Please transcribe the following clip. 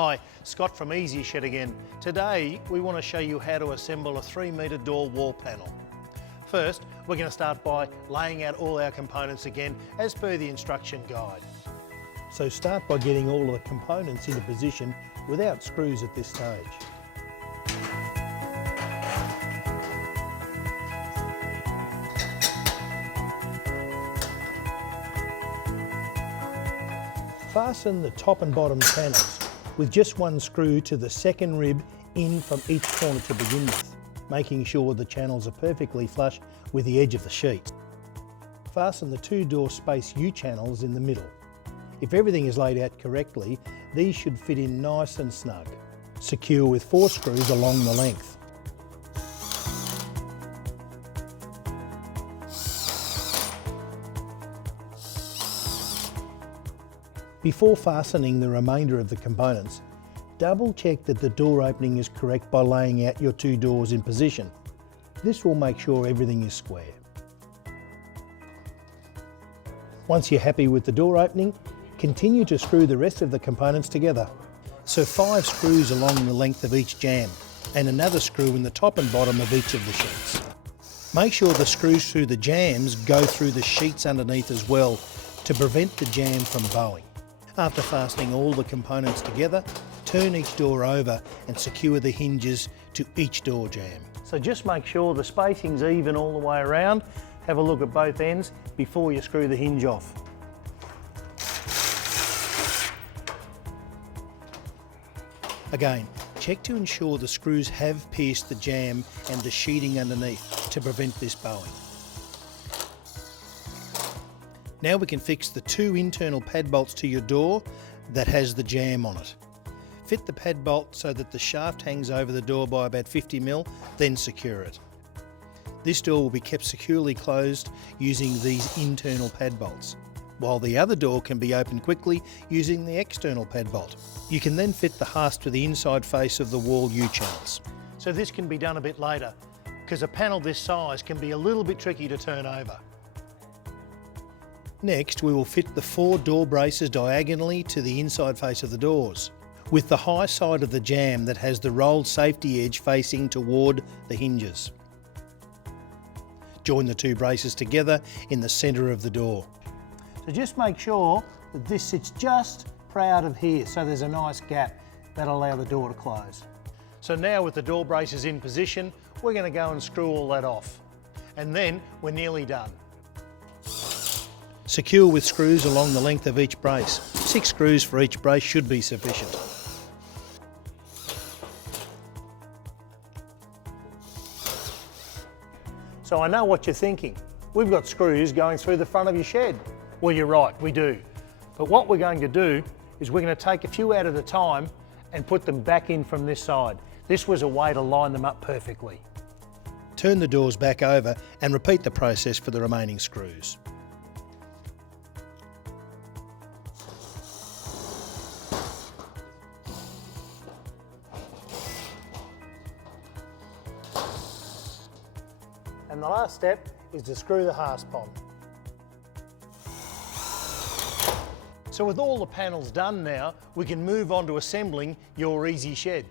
Hi, Scott from EasyShed again. Today we want to show you how to assemble a 3-metre door wall panel. First, we're going to start by laying out all our components again as per the instruction guide. So start by getting all of the components into position without screws at this stage. Fasten the top and bottom panels with just one screw to the second rib in from each corner to begin with, making sure the channels are perfectly flush with the edge of the sheet. Fasten the 2 door space U-channels in the middle. If everything is laid out correctly, these should fit in nice and snug. Secure with 4 screws along the length. Before fastening the remainder of the components, double check that the door opening is correct by laying out your 2 doors in position. This will make sure everything is square. Once you're happy with the door opening, continue to screw the rest of the components together. So 5 screws along the length of each jamb and another screw in the top and bottom of each of the sheets. Make sure the screws through the jambs go through the sheets underneath as well to prevent the jamb from bowing. After fastening all the components together, turn each door over and secure the hinges to each door jamb. So just make sure the spacing's even all the way around. Have a look at both ends before you screw the hinge off. Again, check to ensure the screws have pierced the jamb and the sheeting underneath to prevent this bowing. Now we can fix the 2 internal pad bolts to your door that has the jamb on it. Fit the pad bolt so that the shaft hangs over the door by about 50mm, then secure it. This door will be kept securely closed using these internal pad bolts, while the other door can be opened quickly using the external pad bolt. You can then fit the hasp to the inside face of the wall U-channels. So this can be done a bit later, because a panel this size can be a little bit tricky to turn over. Next, we will fit the 4 door braces diagonally to the inside face of the doors, with the high side of the jamb that has the rolled safety edge facing toward the hinges. Join the 2 braces together in the centre of the door. So just make sure that this sits just proud of here, so there's a nice gap that'll allow the door to close. So now with the door braces in position, we're going to go and screw all that off. And then we're nearly done. Secure with screws along the length of each brace. 6 screws for each brace should be sufficient. So I know what you're thinking. We've got screws going through the front of your shed. Well, you're right, we do. But what we're going to do is we're going to take a few out at a time and put them back in from this side. This was a way to line them up perfectly. Turn the doors back over and repeat the process for the remaining screws. And the last step is to screw the hasp on. So with all the panels done now, we can move on to assembling your EasyShed.